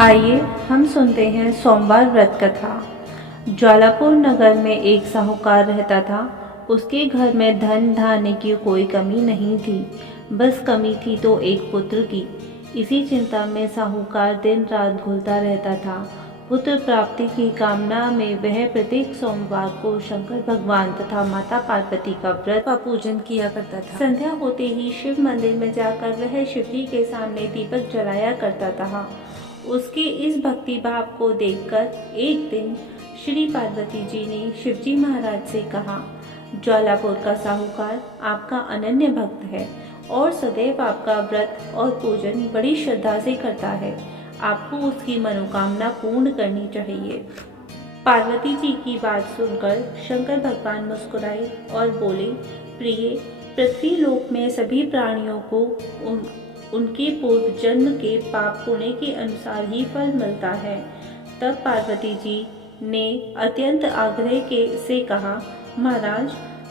आइए हम सुनते हैं सोमवार व्रत कथा। ज्वालापुर नगर में एक साहूकार रहता था। उसके घर में धन धान्य की कोई कमी नहीं थी, बस कमी थी तो एक पुत्र की। इसी चिंता में साहूकार दिन रात घुलता रहता था। पुत्र प्राप्ति की कामना में वह प्रत्येक सोमवार को शंकर भगवान तथा माता पार्वती का व्रत का पूजन किया करता था। संध्या होते ही शिव मंदिर में जाकर वह शिवजी के सामने दीपक जलाया करता था। उसके इस भक्ति भाव को देखकर एक दिन श्री पार्वती जी ने शिवजी महाराज से कहा, ज्वालापुर का साहूकार आपका अनन्य भक्त है और सदैव आपका व्रत और पूजन बड़ी श्रद्धा से करता है। आपको उसकी मनोकामना पूर्ण करनी चाहिए। पार्वती जी की बात सुनकर शंकर भगवान मुस्कुराए और बोले, प्रिय, पृथ्वी लोक में सभी प्राणियों को उनके पूर्व जन्म के पाप पुण्य के अनुसार ही फल मिलता है। तब पार्वती जी ने अत्यंत आग्रह से कहा, महाराज,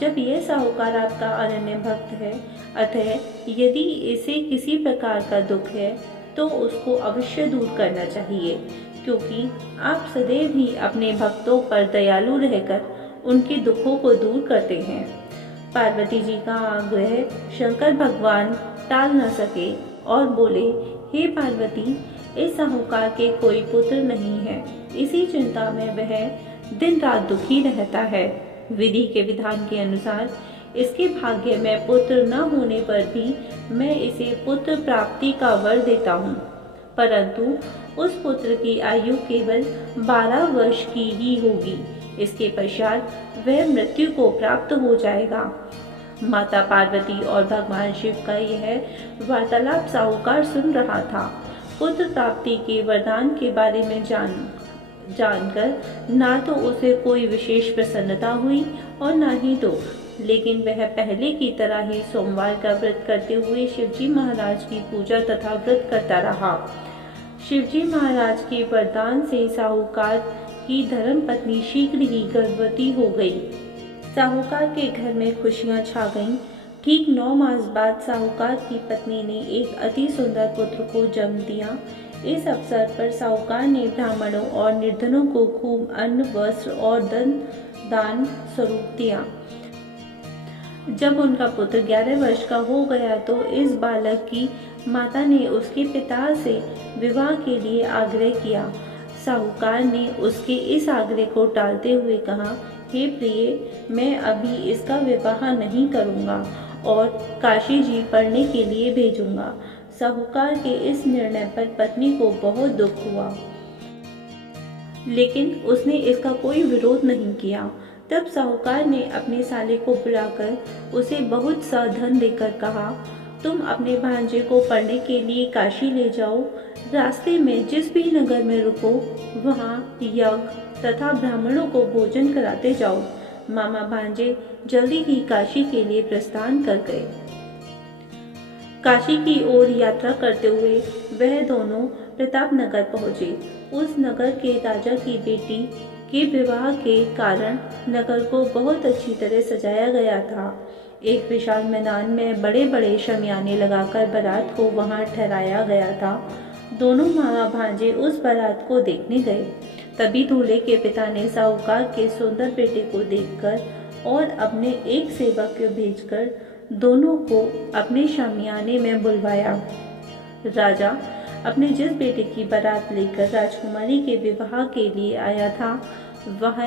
जब यह साहूकार आपका अनन्य भक्त है, अतः यदि इसे किसी प्रकार का दुख है तो उसको अवश्य दूर करना चाहिए, क्योंकि आप सदैव ही अपने भक्तों पर दयालु रहकर उनके दुखों को दूर करते हैं। पार्वती जी का आग्रह शंकर भगवान टाल न सके और बोले, हे पार्वती, इस साहूकार के कोई पुत्र नहीं है। इसी चिंता में वह दिन रात दुखी रहता है। विधि के विधान के अनुसार इसके भाग्य में पुत्र न होने पर भी मैं इसे पुत्र प्राप्ति का वर देता हूँ, परंतु उस पुत्र की आयु केवल 12 वर्ष की ही होगी। इसके पश्चात वह मृत्यु को प्राप्त हो जाएगा। माता पार्वती और भगवान शिव का यह वार्तालाप साहूकार सुन रहा था। पुत्र प्राप्ति के वरदान के बारे में जानकर ना तो उसे कोई विशेष प्रसन्नता हुई और ना ही दुख, लेकिन वह पहले की तरह ही सोमवार का व्रत करते हुए शिवजी महाराज की पूजा तथा व्रत करता रहा। शिवजी महाराज के वरदान से साहूकार की धर्म पत्नी शीघ्र ही गर्भवती हो गई। साहूकार के घर में खुशियां छा गईं। ठीक 9 मास बाद साहूकार की पत्नी ने एक अति सुंदर पुत्र को जन्म दिया। इस अवसर पर साहूकार ने ब्राह्मणों और निर्धनों को खूब अन्न, वस्त्र और दान स्वरूप दिया। जब उनका पुत्र 11 वर्ष का हो गया तो इस बालक की माता ने उसके पिता से विवाह के लिए आग्रह किया। साहूकार ने उसके इस आग्रह को टालते हुए कहा, हे प्रिय, मैं अभी इसका विवाह नहीं करूंगा और काशी जी पढ़ने के लिए भेजूंगा। साहूकार के इस निर्णय पर पत्नी को बहुत दुख हुआ, लेकिन उसने इसका कोई विरोध नहीं किया। तब साहूकार ने अपने साले को बुलाकर उसे बहुत सा धन देकर कहा, तुम अपने भांजे को पढ़ने के लिए काशी ले जाओ। रास्ते में जिस भी नगर में रुको वहाँ यज्ञ तथा ब्राह्मणों को भोजन कराते जाओ। मामा भांजे जल्दी ही काशी के लिए प्रस्थान कर गए। काशी की ओर यात्रा करते हुए वह दोनों प्रतापनगर पहुँचे। उस नगर के राजा की बेटी के विवाह के कारण नगर को बहुत अच्छी तरह सजाया गया था। एक विशाल मैदान में बड़े बड़े शमियाने लगाकर बारात को वहां ठहराया गया था। दोनों मामा भांजे उस बारात को देखने गए। तभी दूल्हे के पिता ने साहूकार के सुंदर बेटे को देखकर और अपने एक सेवक को भेजकर दोनों को अपने शमियाने में बुलवाया। राजा अपने जिस बेटे की बारात लेकर राजकुमारी के विवाह के लिए आया था, वह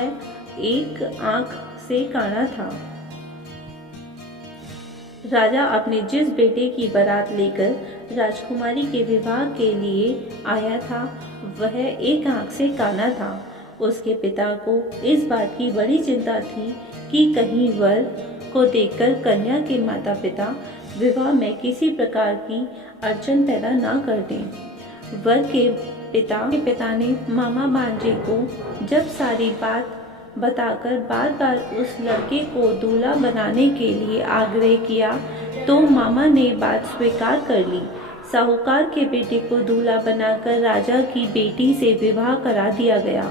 एक आंख से काना था। राजा अपने जिस बेटे की बारात लेकर राजकुमारी के विवाह के लिए आया था, वह एक आंख से काना था। उसके पिता को इस बात की बड़ी चिंता थी कि कहीं वर को देखकर कन्या के माता पिता विवाह में किसी प्रकार की अड़चन पैदा ना कर दें। वर के पिता ने मामा भांजे को जब सारी बात बताकर बार बार उस लड़के को दूल्हा बनाने के लिए आग्रह किया तो मामा ने बात स्वीकार कर ली। साहूकार के बेटे को दूल्हा बनाकर राजा की बेटी से विवाह करा दिया गया।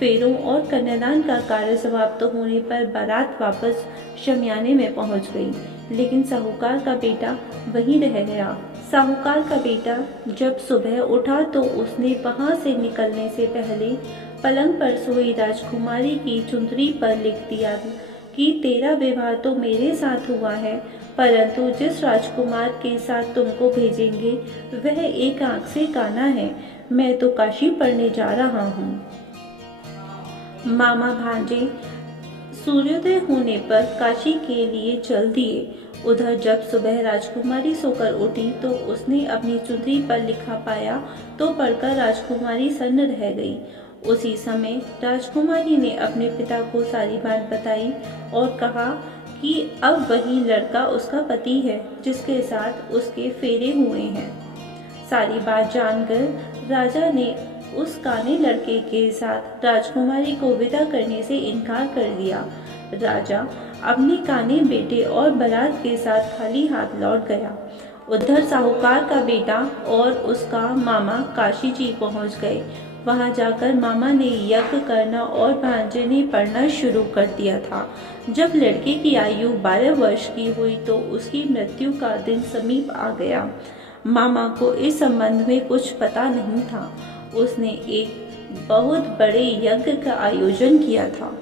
फेरों और कन्यादान का कार्य समाप्त होने पर बारात वापस शमियाने में पहुंच गई। लेकिन साहूकार का बेटा वहीं रह गया। साहूकार का बेटा जब सुबह उठा तो उसने वहां से निकलने से पहले पलंग पर सोई राजकुमारी की चुंदरी पर लिख दिया कि तेरा विवाह तो मेरे साथ हुआ है, परंतु जिस राजकुमार के साथ तुमको भेजेंगे वह एक आंख से काना है। मैं तो काशी पढ़ने जा रहा हूँ। मामा भांजे सूर्योदय होने पर काशी के लिए चल दिए। उधर जब सुबह राजकुमारी सोकर उठी तो उसने अपनी चुंदरी पर लिखा पाया तो पढ़कर राजकुमारी सन्न रह गई। उसी समय राजकुमारी ने अपने पिता को सारी बात बताई और कहा कि अब वही लड़का उसका पति है जिसके साथ उसके फेरे हुए हैं। सारी बात जानकर राजा ने उस काने लड़के के साथ राजकुमारी को विदा करने से इनकार कर दिया। राजा अपने काने बेटे और बारात के साथ खाली हाथ लौट गया। उधर साहूकार का बेटा और उसका मामा काशी जी पहुंच गए। वहां जाकर मामा ने यज्ञ करना और भांजे ने पढ़ना शुरू कर दिया था। जब लड़के की आयु 12 वर्ष की हुई तो उसकी मृत्यु का दिन समीप आ गया। मामा को इस संबंध में कुछ पता नहीं था। उसने एक बहुत बड़े यज्ञ का आयोजन किया था।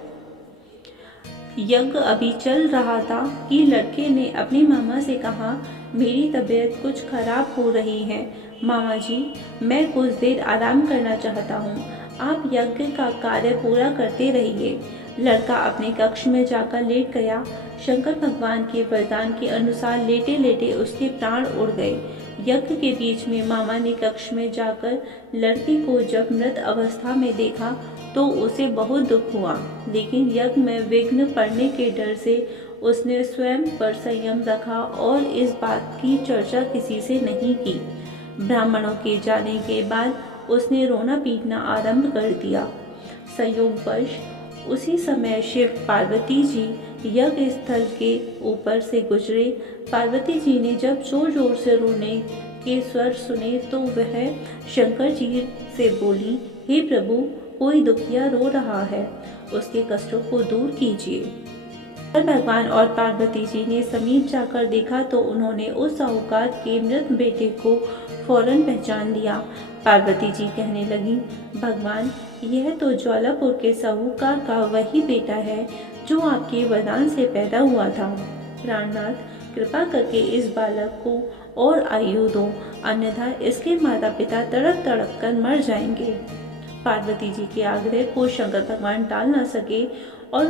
यज्ञ अभी चल रहा था कि लड़के ने अपने मामा से कहा, मेरी तबीयत कुछ खराब हो रही है मामा जी, मैं कुछ देर आराम करना चाहता हूँ, आप यज्ञ का कार्य पूरा करते रहिए। लड़का अपने कक्ष में जाकर लेट गया। शंकर भगवान के वरदान के अनुसार लेटे लेटे उसके प्राण उड़ गए। यज्ञ के बीच में मामा ने कक्ष में जाकर लड़के को जब मृत अवस्था में देखा तो उसे बहुत दुख हुआ, लेकिन यज्ञ में विघ्न पड़ने के डर से उसने स्वयं पर संयम रखा और इस बात की चर्चा किसी से नहीं की। ब्राह्मणों के जाने के बाद उसने रोना पीटना आरंभ कर दिया। संयोगवश उसी समय शिव पार्वती जी यज्ञ स्थल के ऊपर से गुजरे। पार्वती जी ने जब जोर जोर से रोने के स्वर सुने तो वह शंकर जी से बोली, हे प्रभु, कोई दुखिया रो रहा है, उसके कष्टों को दूर कीजिए। भगवान और पार्वती जी ने समीप जाकर देखा तो उन्होंने उस साहूकार के मृत बेटे को फौरन पहचान लिया। पार्वती जी कहने लगी, भगवान, यह तो ज्वालापुर के साहूकार का वही बेटा है जो आपके वरदान से पैदा हुआ था। प्राणनाथ, कृपा करके इस बालक को और आयु दो, अन्यथा इसके माता पिता तड़प तड़प कर मर जाएंगे। पार्वती जी के आग्रह को शंकर भगवान टाल न सके और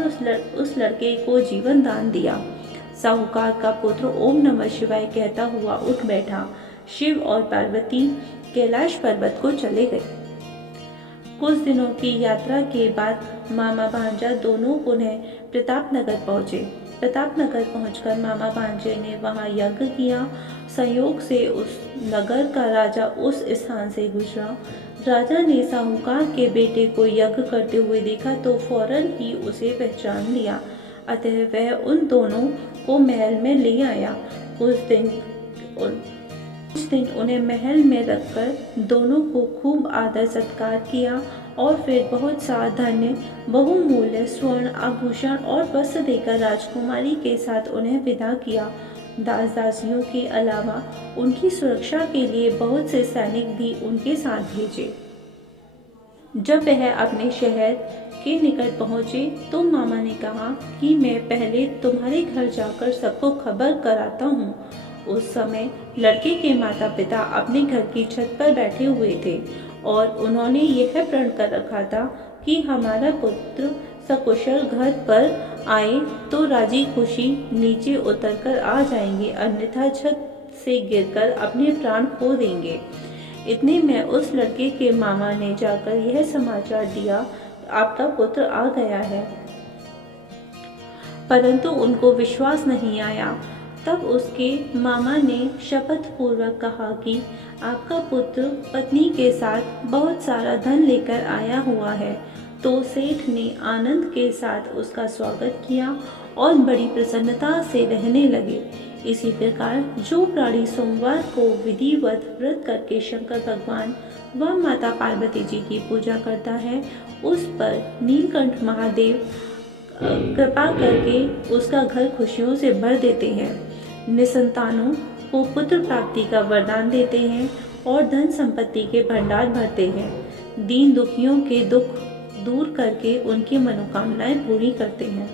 उस लड़के को जीवन दान दिया। साहूकार का पुत्र ओम नमः शिवाय कहता हुआ उठ बैठा। शिव और पार्वती कैलाश पर्वत को चले गए। कुछ दिनों की यात्रा के बाद मामा भांजा दोनों पुनः प्रतापनगर पहुंचे। प्रतापनगर पहुंचकर मामा भांजे ने वहां यज्ञ किया। संयोग से उस नगर का राजा उस स्थान से गुजरा। राजा ने साहूकार के बेटे को यज्ञ करते हुए देखा तो फौरन ही उसे पहचान लिया। अतः वह उन दोनों को महल में ले आया। कुछ दिन उन्हें महल में रखकर दोनों को खूब आदर सत्कार किया और फिर बहुत सा धन्य बहुमूल्य स्वर्ण आभूषण और वस्त्र देकर राजकुमारी के साथ उन्हें विदा किया। दास दासियों के अलावा उनकी सुरक्षा के लिए बहुत से सैनिक भी उनके साथ भेजे। जब वह अपने शहर के निकट पहुंचे तो मामा ने कहा कि मैं पहले तुम्हारे घर जाकर सबको खबर कराता हूँ। उस समय लड़के के माता पिता अपने घर की छत पर बैठे हुए थे और उन्होंने यह प्रण कर रखा था कि हमारा पुत्र सकुशल घर पर आए तो राजी खुशी नीचे उतरकर आ जाएंगे, अन्यथा छत से गिरकर अपने प्राण खो देंगे। इतने में उस लड़के के मामा ने जाकर यह समाचार दिया, आपका पुत्र आ गया है। परंतु उनको विश्वास नहीं आया। तब उसके मामा ने शपथ पूर्वक कहा कि आपका पुत्र पत्नी के साथ बहुत सारा धन लेकर आया हुआ है। तो सेठ ने आनंद के साथ उसका स्वागत किया और बड़ी प्रसन्नता से रहने लगे। इसी प्रकार जो प्राणी सोमवार को विधिवत व्रत करके शंकर भगवान व माता पार्वती जी की पूजा करता है, उस पर नीलकंठ महादेव कृपा करके उसका घर खुशियों से भर देते हैं। निसंतानों को पुत्र प्राप्ति का वरदान देते हैं और धन संपत्ति के भंडार भरते हैं। दीन दुखियों के दुख दूर करके उनकी मनोकामनाएं पूरी करते हैं।